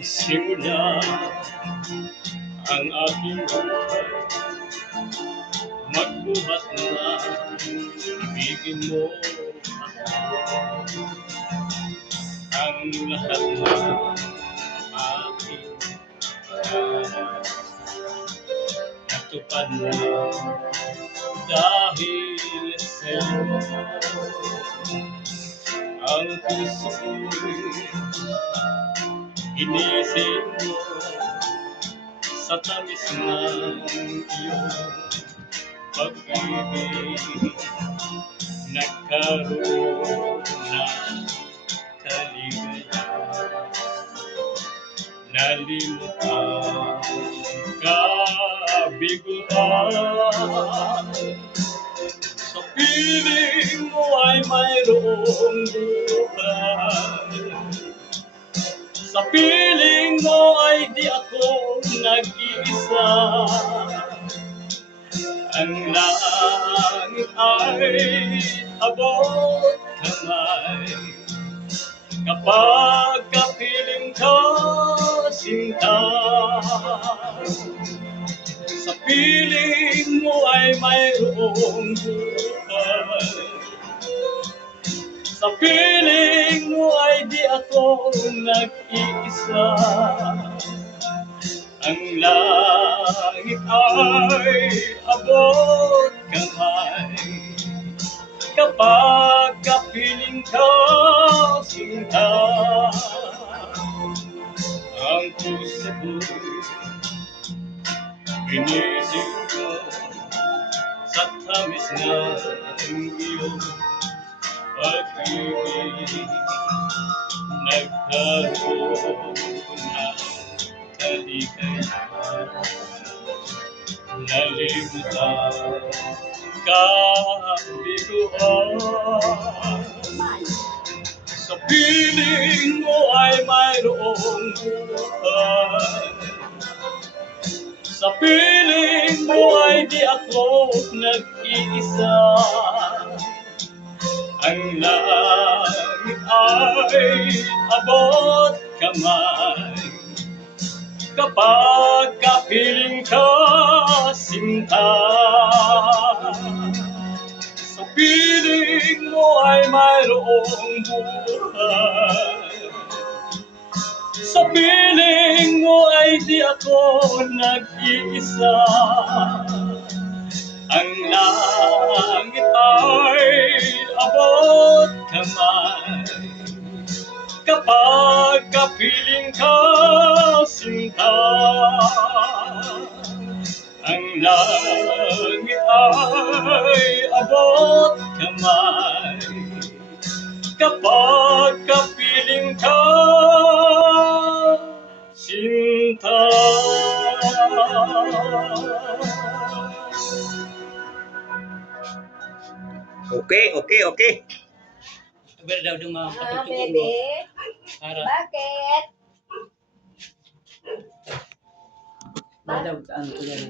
nagsimula ang aking buhay. Magbuhat na ibigin mo ako. Ang lahat ng aking pangarap natupad na dahil sa'yo. Ang puso ko'y inisip mo sa tamis ng iyong pag-ibig. Nagkaroon ng kaligayahan, nalimutan kabiguan. Sa piling mo ay mayroong buhay, sa piling mo ay di ako nag-iisa. Ang langit ay abot kamay kapag kapiling ka, sinta. Sa piling mo ay mayroong buhay, sa piling mo ay di ako nag-iisa. Ang langit ay abot kamay kapag kapiling ka, sinta. Ang puso ko'y inisip mo sa tamis ng iyong pag-ibig. Nagkaroon ng kaligayahan, nalimutan kabiguan. Sa piling mo ay mayroong buhay, sa piling mo ay di ako nag-iisa. Ang langit ay abot kamay kapag kapiling ka, sinta. Sa piling mo ay mayroong buhay, sa piling mo ay di ako nag-iisa. Ang langit ay abot kamay kapag kapiling ka, sinta. Ang langit ay abot kamay kapag kapiling ka, sinta. Okay. Sabi daw yung mga patutulong mo. Bebe, Para bakit? daw ano ko yan.